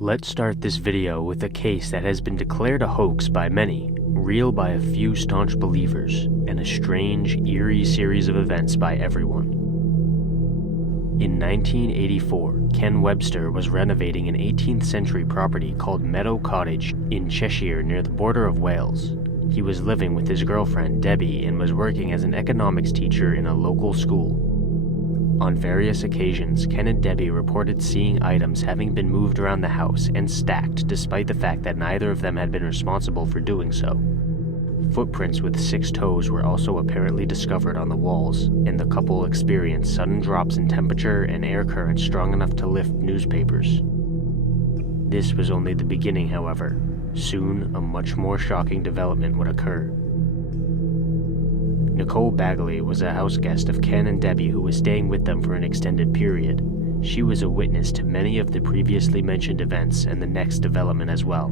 Let's start this video with a case that has been declared a hoax by many, real by a few staunch believers, and a strange, eerie series of events by everyone. In 1984, Ken Webster was renovating an 18th century property called Meadow Cottage in Cheshire near the border of Wales. He was living with his girlfriend Debbie and was working as an economics teacher in a local school. On various occasions, Ken and Debbie reported seeing items having been moved around the house and stacked despite the fact that neither of them had been responsible for doing so. Footprints with 6 toes were also apparently discovered on the walls, and the couple experienced sudden drops in temperature and air currents strong enough to lift newspapers. This was only the beginning, however. Soon, a much more shocking development would occur. Nicole Bagley was a house guest of Ken and Debbie who was staying with them for an extended period. She was a witness to many of the previously mentioned events and the next development as well.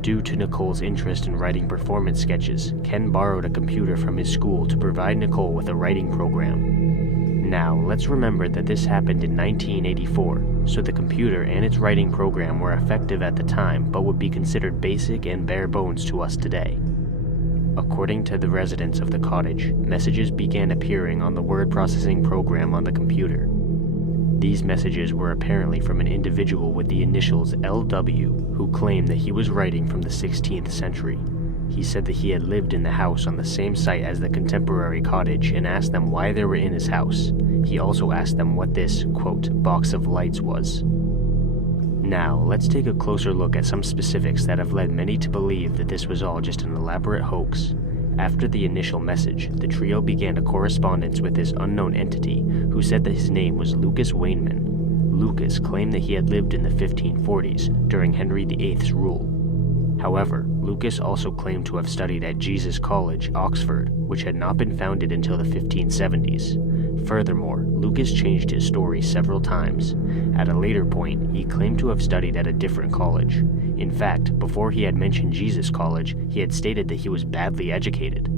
Due to Nicole's interest in writing performance sketches, Ken borrowed a computer from his school to provide Nicole with a writing program. Now, let's remember that this happened in 1984, so the computer and its writing program were effective at the time but would be considered basic and bare bones to us today. According to the residents of the cottage, messages began appearing on the word processing program on the computer. These messages were apparently from an individual with the initials LW who claimed that he was writing from the 16th century. He said that he had lived in the house on the same site as the contemporary cottage and asked them why they were in his house. He also asked them what this, quote, box of lights was. Now, let's take a closer look at some specifics that have led many to believe that this was all just an elaborate hoax. After the initial message, the trio began a correspondence with this unknown entity who said that his name was Lucas Wainman. Lucas claimed that he had lived in the 1540s during Henry VIII's rule. However, Lucas also claimed to have studied at Jesus College, Oxford, which had not been founded until the 1570s. Furthermore, Lucas changed his story several times. At a later point, he claimed to have studied at a different college. In fact, before he had mentioned Jesus College, he had stated that he was badly educated.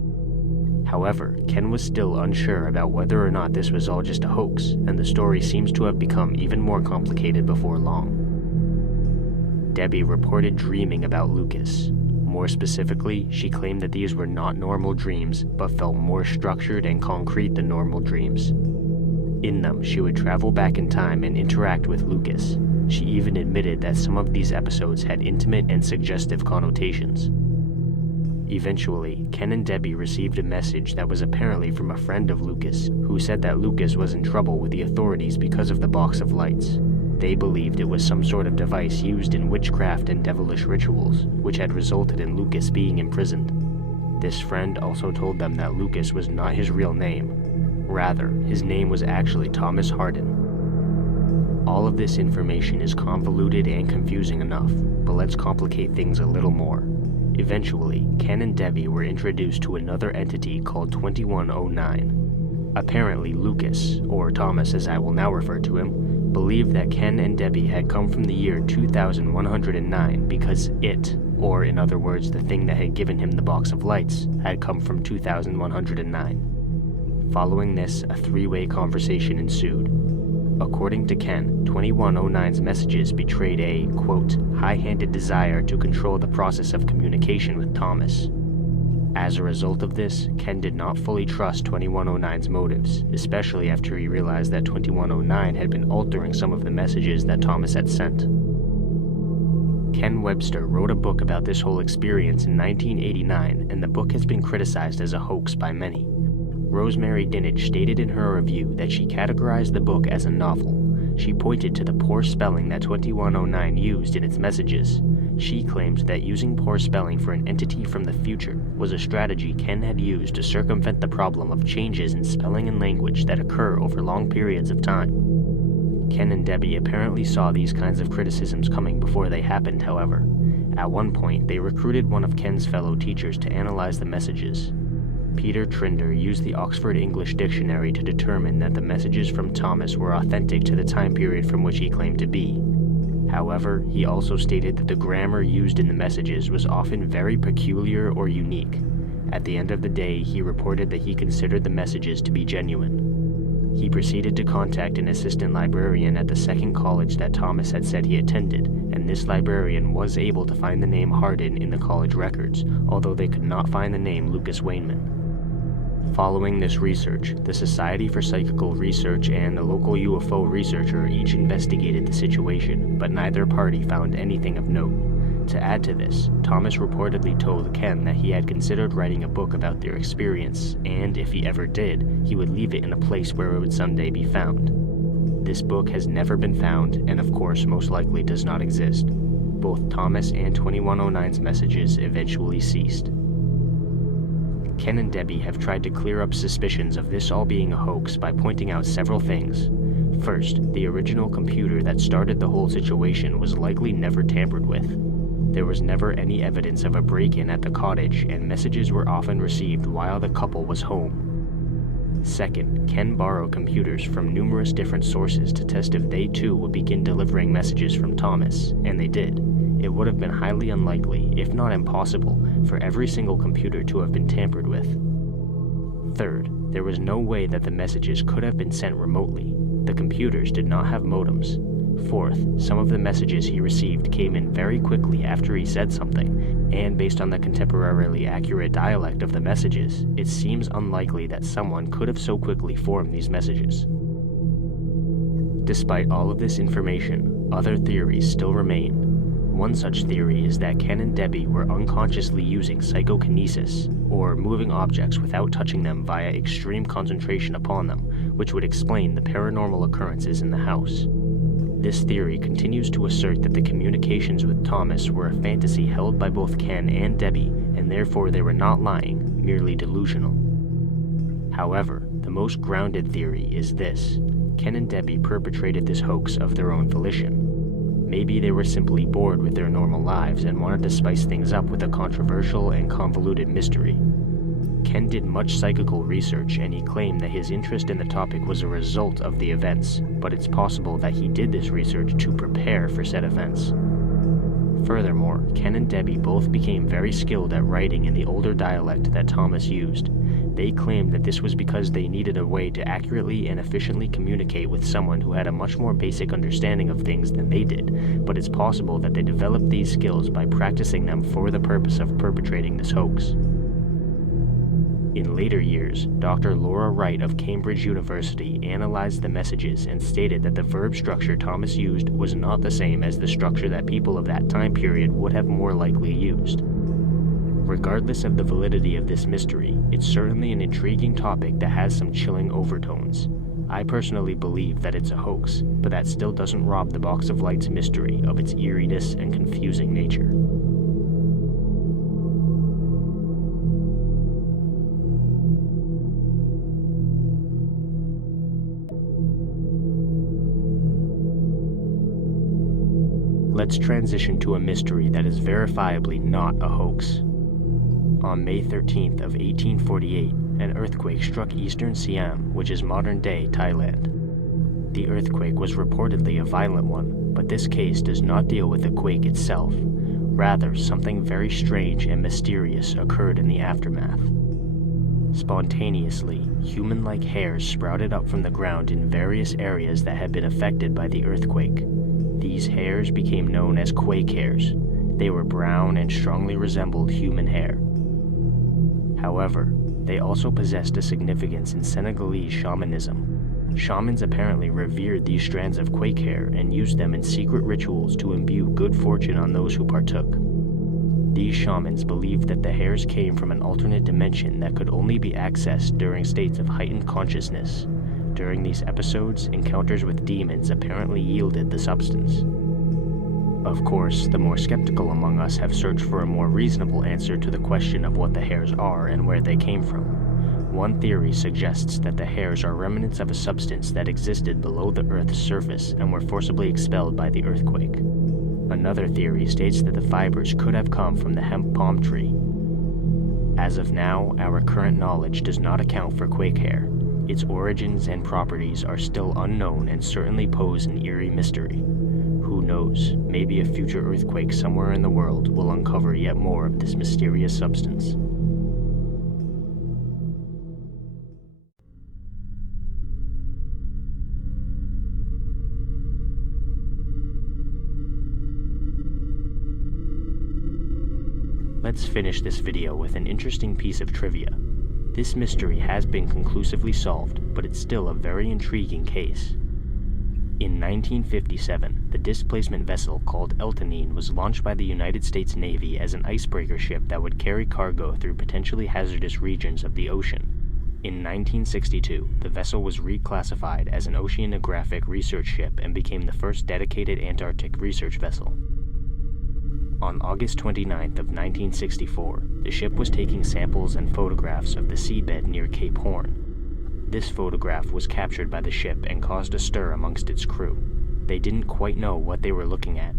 However, Ken was still unsure about whether or not this was all just a hoax, and the story seems to have become even more complicated before long. Debbie reported dreaming about Lucas. More specifically, she claimed that these were not normal dreams, but felt more structured and concrete than normal dreams. In them, she would travel back in time and interact with Lucas. She even admitted that some of these episodes had intimate and suggestive connotations. Eventually, Ken and Debbie received a message that was apparently from a friend of Lucas, who said that Lucas was in trouble with the authorities because of the box of lights. They believed it was some sort of device used in witchcraft and devilish rituals, which had resulted in Lucas being imprisoned. This friend also told them that Lucas was not his real name. Rather, his name was actually Thomas Hardin. All of this information is convoluted and confusing enough, but let's complicate things a little more. Eventually, Ken and Debbie were introduced to another entity called 2109. Apparently, Lucas, or Thomas as I will now refer to him, believed that Ken and Debbie had come from the year 2109 because it, or in other words, the thing that had given him the box of lights, had come from 2109. Following this, a three-way conversation ensued. According to Ken, 2109's messages betrayed a, quote, high-handed desire to control the process of communication with Thomas. As a result of this, Ken did not fully trust 2109's motives, especially after he realized that 2109 had been altering some of the messages that Thomas had sent. Ken Webster wrote a book about this whole experience in 1989, and the book has been criticized as a hoax by many. Rosemary Dinich stated in her review that she categorized the book as a novel. She pointed to the poor spelling that 2109 used in its messages. She claimed that using poor spelling for an entity from the future was a strategy Ken had used to circumvent the problem of changes in spelling and language that occur over long periods of time. Ken and Debbie apparently saw these kinds of criticisms coming before they happened, however. At one point, they recruited one of Ken's fellow teachers to analyze the messages. Peter Trinder used the Oxford English Dictionary to determine that the messages from Thomas were authentic to the time period from which he claimed to be. However, he also stated that the grammar used in the messages was often very peculiar or unique. At the end of the day, he reported that he considered the messages to be genuine. He proceeded to contact an assistant librarian at the second college that Thomas had said he attended, and this librarian was able to find the name Hardin in the college records, although they could not find the name Lucas Wainman. Following this research, the Society for Psychical Research and the local UFO researcher each investigated the situation, but neither party found anything of note. To add to this, Thomas reportedly told Ken that he had considered writing a book about their experience, and if he ever did, he would leave it in a place where it would someday be found. This book has never been found, and of course most likely does not exist. Both Thomas and 2109's messages eventually ceased. Ken and Debbie have tried to clear up suspicions of this all being a hoax by pointing out several things. First, the original computer that started the whole situation was likely never tampered with. There was never any evidence of a break-in at the cottage, and messages were often received while the couple was home. Second, Ken borrowed computers from numerous different sources to test if they too would begin delivering messages from Thomas, and they did. It would have been highly unlikely, if not impossible, for every single computer to have been tampered with. Third, there was no way that the messages could have been sent remotely. The computers did not have modems. Fourth, some of the messages he received came in very quickly after he said something, and based on the contemporarily accurate dialect of the messages, it seems unlikely that someone could have so quickly formed these messages. Despite all of this information, other theories still remain. One such theory is that Ken and Debbie were unconsciously using psychokinesis, or moving objects without touching them via extreme concentration upon them, which would explain the paranormal occurrences in the house. This theory continues to assert that the communications with Thomas were a fantasy held by both Ken and Debbie, and therefore they were not lying, merely delusional. However, the most grounded theory is this: Ken and Debbie perpetrated this hoax of their own volition. Maybe they were simply bored with their normal lives and wanted to spice things up with a controversial and convoluted mystery. Ken did much psychical research, and he claimed that his interest in the topic was a result of the events, but it's possible that he did this research to prepare for said events. Furthermore, Ken and Debbie both became very skilled at writing in the older dialect that Thomas used. They claimed that this was because they needed a way to accurately and efficiently communicate with someone who had a much more basic understanding of things than they did, but it's possible that they developed these skills by practicing them for the purpose of perpetrating this hoax. In later years, Dr. Laura Wright of Cambridge University analyzed the messages and stated that the verb structure Thomas used was not the same as the structure that people of that time period would have more likely used. Regardless of the validity of this mystery, it's certainly an intriguing topic that has some chilling overtones. I personally believe that it's a hoax, but that still doesn't rob the Box of Light's mystery of its eeriness and confusing nature. Let's transition to a mystery that is verifiably not a hoax. On May 13th of 1848, an earthquake struck eastern Siam, which is modern-day Thailand. The earthquake was reportedly a violent one, but this case does not deal with the quake itself. Rather, something very strange and mysterious occurred in the aftermath. Spontaneously, human-like hairs sprouted up from the ground in various areas that had been affected by the earthquake. These hairs became known as quake hairs. They were brown and strongly resembled human hair. However, they also possessed a significance in Senegalese shamanism. Shamans apparently revered these strands of quake hair and used them in secret rituals to imbue good fortune on those who partook. These shamans believed that the hairs came from an alternate dimension that could only be accessed during states of heightened consciousness. During these episodes, encounters with demons apparently yielded the substance. Of course, the more skeptical among us have searched for a more reasonable answer to the question of what the hairs are and where they came from. One theory suggests that the hairs are remnants of a substance that existed below the Earth's surface and were forcibly expelled by the earthquake. Another theory states that the fibers could have come from the hemp palm tree. As of now, our current knowledge does not account for quake hair. Its origins and properties are still unknown and certainly pose an eerie mystery. Who knows, maybe a future earthquake somewhere in the world will uncover yet more of this mysterious substance. Let's finish this video with an interesting piece of trivia. This mystery has been conclusively solved, but it's still a very intriguing case. In 1957, the displacement vessel called Eltonine was launched by the United States Navy as an icebreaker ship that would carry cargo through potentially hazardous regions of the ocean. In 1962, the vessel was reclassified as an oceanographic research ship and became the first dedicated Antarctic research vessel. On August 29th of 1964, the ship was taking samples and photographs of the seabed near Cape Horn. This photograph was captured by the ship and caused a stir amongst its crew. They didn't quite know what they were looking at.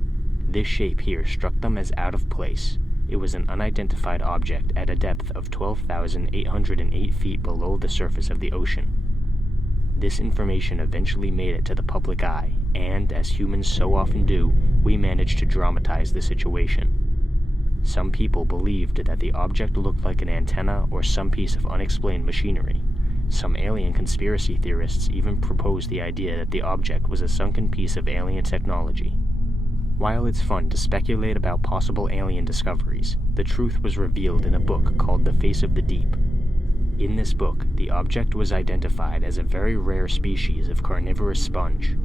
This shape here struck them as out of place. It was an unidentified object at a depth of 12,808 feet below the surface of the ocean. This information eventually made it to the public eye, and, as humans so often do, we managed to dramatize the situation. Some people believed that the object looked like an antenna or some piece of unexplained machinery. Some alien conspiracy theorists even proposed the idea that the object was a sunken piece of alien technology. While it's fun to speculate about possible alien discoveries, the truth was revealed in a book called The Face of the Deep. In this book, the object was identified as a very rare species of carnivorous sponge.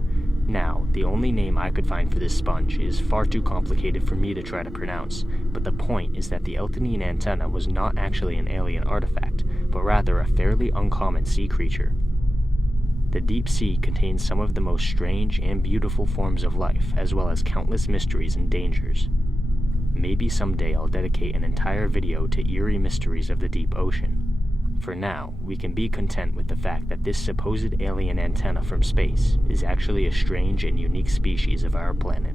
Now, the only name I could find for this sponge is far too complicated for me to try to pronounce, but the point is that the Eltonine antenna was not actually an alien artifact, but rather a fairly uncommon sea creature. The deep sea contains some of the most strange and beautiful forms of life, as well as countless mysteries and dangers. Maybe someday I'll dedicate an entire video to eerie mysteries of the deep ocean. For now, we can be content with the fact that this supposed alien antenna from space is actually a strange and unique species of our planet.